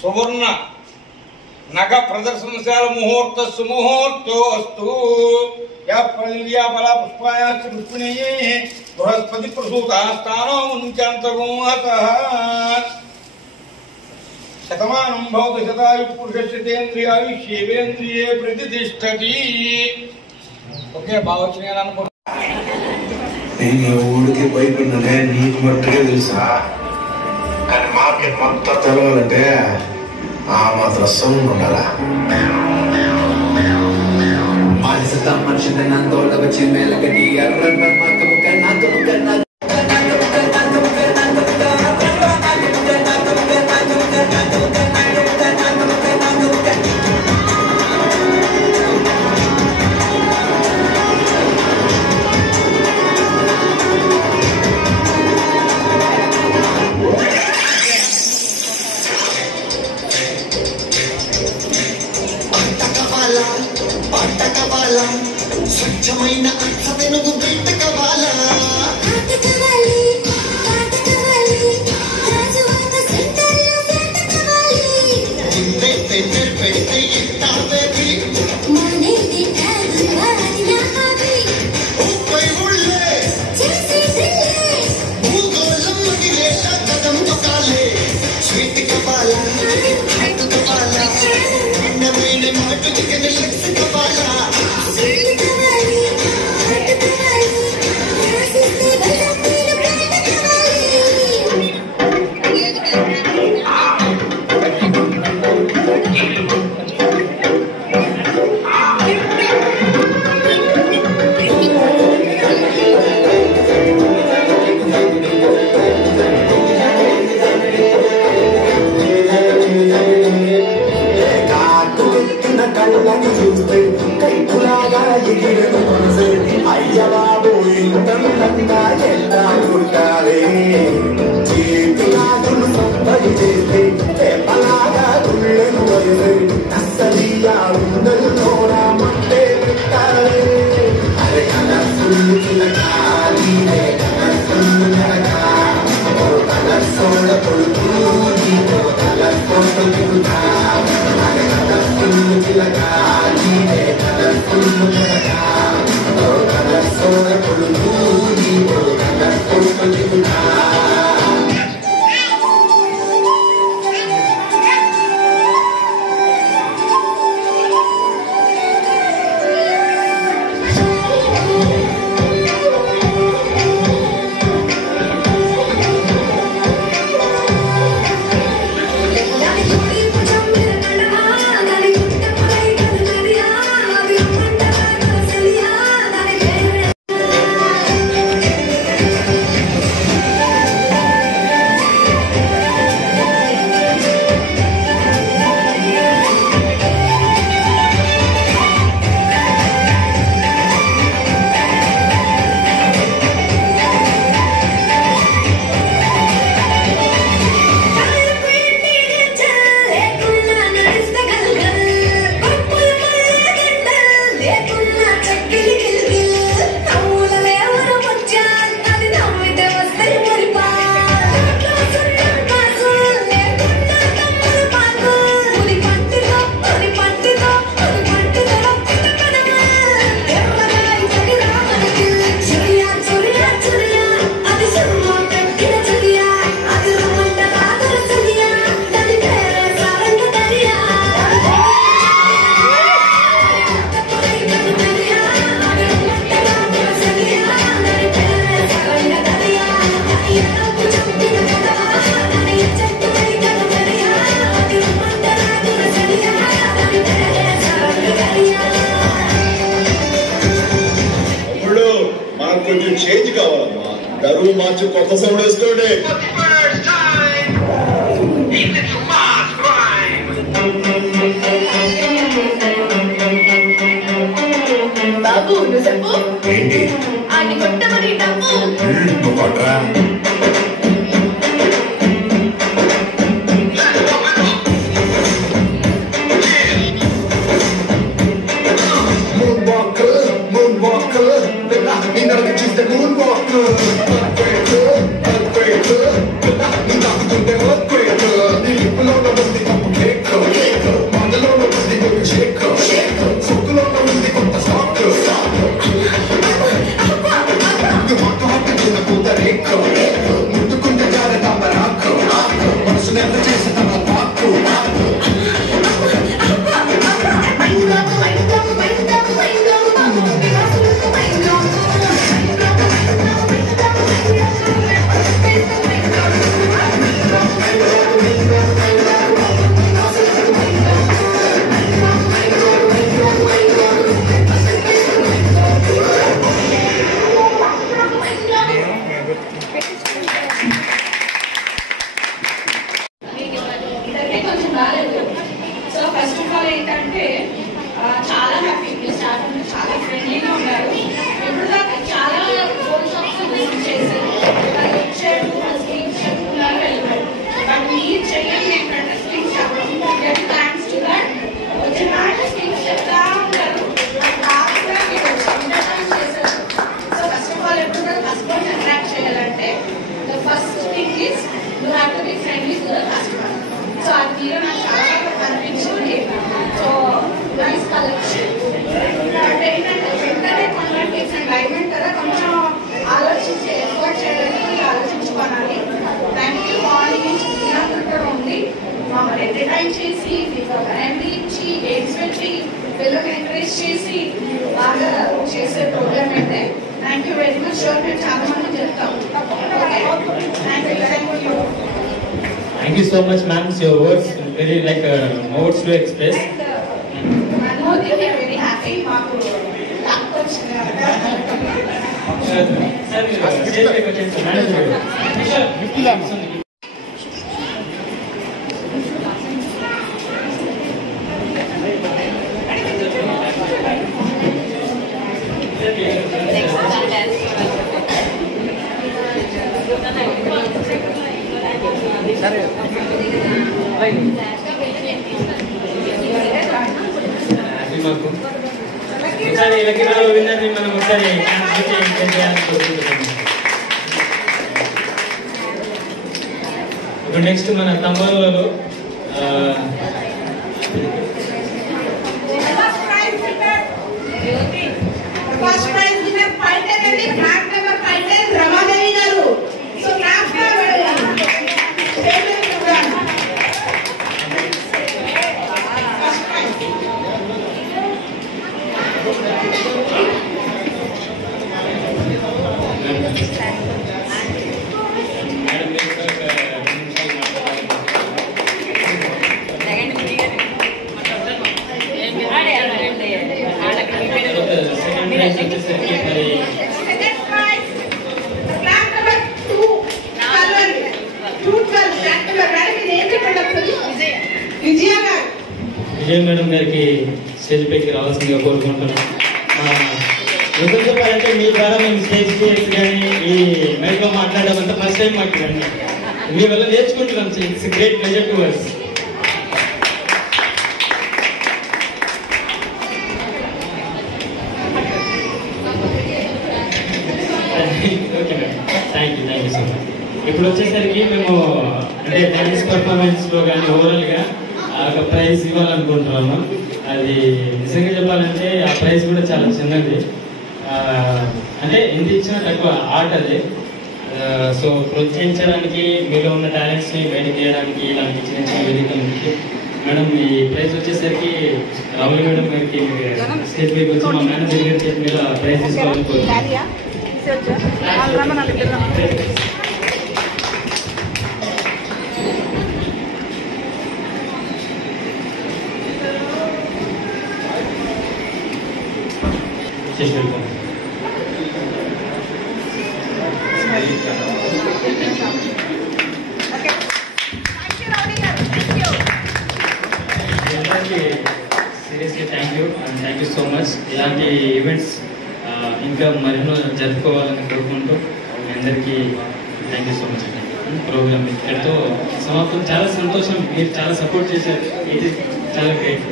సువర్ణ నగ ప్రదర్శనశాల ముహూర్త సుముహూర్తో అస్తు యా ఫలా పుష్పాయాశ్చ పుష్పిణీ బృహస్పతి ప్రసూతాస్థానో ముంచాంతగోమతః శతమానం భవతి శతాయు పురుషేంద్రియాయుష్యేవేంద్రియే ప్రతిష్టతి. ఓకే బాగా వచ్చినాయి అనుకుంటా. నేను ఊరికి భయపడిననే నీకు మట్టుగా తెలుసా, కానీ మార్కెట్ మొత్తం తెలవాలంటే ఆ మాత్రం సౌండ్ ఉండాలా. మనిషి నందోళ్ళ వచ్చి మేలకటి స్వచ్ఛమైన అర్థమే నువ్వు బయట కావాలా. పెడితే ఎంత ముప్పై ఊళ్ళే భూగోళం వదిలేస కదం తొక్కాలే. స్వీట్ కావాలా, హాట్ కావాలా, అన్నమైన మాట చికెన్ లెగ్స్ కావాలా. కళ్ళని చూస్తే కైపులాగా ఎగిరను మనసే. అయ్య బాబు ఇంతంగా ఎలా ఉంటావే. చేతి గాజులు సంపడి చేస్తే తెప్పలాగా గుళ్ళను వదిలే. అస్సలియా ఉండల్లోనా మట్టే పెట్టాలే. అరే కలర్ఫుల్ చిలకాలి కలర్ఫుల్ నడకా కలర్సోడ కొడుకు నీతో కలర్ఫుల్ దిగుతా. కొంచెం చేంజ్ కావాలమ్మా. దరువు మార్చి కొత్త సౌండ్ వేసుకోండి. బాబు నువ్వు చెప్పు ఏంటి ఆడి కొట్టమని డబ్బు కొట్రా. Moonwalker, the lightning of the moonwalker. అంటే కొంచెం రాలేదు. సో ఫస్ట్ ఆఫ్ ఆల్ ఏంటంటే చాలా హ్యాపీ, మీ స్టాఫ్ చాలా ఫ్రెండ్లీగా ఉన్నారు. ఇప్పుడు దాకా చాలా గోల్స్ చేశారు, వాళ్ళు వచ్చారు, స్కీమ్స్ చెప్తున్నారు, వెళ్ళారు. బట్ మీరు చెయ్యండి ఏంటంటే స్కీమ్స్ చెప్పడం. థ్యాంక్స్ టు దట్ వచ్చిన స్కీమ్స్ చెప్తా ఉంటారు, కాకుండా మీరు ఇంటర్వ్యూ చేశారు. సో ఫస్ట్ ఆఫ్ ఆల్ ఎప్పుడు కూడా కస్టమర్ని అట్రాక్ట్ చేయాలంటే the first thing is you have to be friendly to the customer. So అది మీరు నాకు చాలా కనిపించింది. So nice collection. అంటే ఏంటంటే వెంటనే కన్వర్ట్ చేసిన డైమండ్ కదా, కొంచెం ఆలోచించి ఎఫర్ట్ చేయడానికి ఆలోచించుకోవాలి. Thank you. మార్నింగ్ నుంచి కూడా ఉంది, మమ్మల్ని ఎంటర్టైన్ చేసి మీకు గ్యారంటీ ఇచ్చి గేమ్స్ పెట్టి పిల్లల్ని ఎంకరేజ్ చేసి బాగా చేసే ప్రోగ్రామ్ అయితే thank you very much. Sure మేము చాలా మంది చెప్తాం. Thank you. Thank you so much, ma'am. Your words very like words to express. And one more thing, I'm very happy. మాకు luck వచ్చింది. Sir, stage पे कुछ ऐसा manager. ఒకసారి లక్కీలో విన్నర్ని మనం ఒకసారి ఇప్పుడు నెక్స్ట్ మన తమ్ముళ్ళలో ఫస్ట్ ప్రైజ్ విన్నర్ ఫైటర్ అండి, ఫ్లాట్ నెంబర్ 5 రమాదేవి గారు. సో క్లాస్ గా విజయ మేడం గారికి స్టేజ్ పైకి రావాల్సిందిగా కోరుకుంటున్నాం. ఎందుకు చెప్పాలంటే మీ ద్వారా మేము స్టేజ్ ఫియర్స్ కానీ ఈ మైక్లో మాట్లాడమంతా ఫస్ట్ టైం మాట్లాడండి. మీ వల్ల నేర్చుకుంటున్నాం. It's great pleasure to us. Okay madam, thank you so much. ఇప్పుడు వచ్చేసరికి మేము అంటే డాన్స్ పర్ఫార్మెన్స్లో కానీ ఓవరాల్గా ఒక ప్రైజ్ ఇవ్వాలనుకుంటున్నాము. అది నిజంగా చెప్పాలంటే ఆ ప్రైజ్ కూడా చాలా చిన్నది. అంటే ఎంత ఇచ్చినా తక్కువ ఆర్ట్ అది. సో ప్రోత్సహించడానికి మీలో ఉన్న టాలెంట్స్ని బయట తీయడానికి ఇలాంటి చిన్న చిన్న వేదికలకి మేడం ఈ ప్రైజ్ వచ్చేసరికి రాహుల్ మేడం గారికి స్టేజ్ పైకి వచ్చి మా మేనేజర్ గారి చేతి మీద ప్రైజ్ తీసుకోవాలని కోరుకుంటున్నాను. చేసి వెళ్ళిపోండి. Seriously thank you and thank you so much. ఇలాంటి ఈవెంట్స్ ఇంకా మరెన్నో జరుపుకోవాలని కోరుకుంటూ మీ అందరికీ థ్యాంక్ యూ సో మచ్ అండి. ప్రోగ్రామ్ ఇక్కడితో సమాప్తం. చాలా సంతోషం, మీరు చాలా సపోర్ట్ చేశారు. ఇది చాలా గ్రేట్.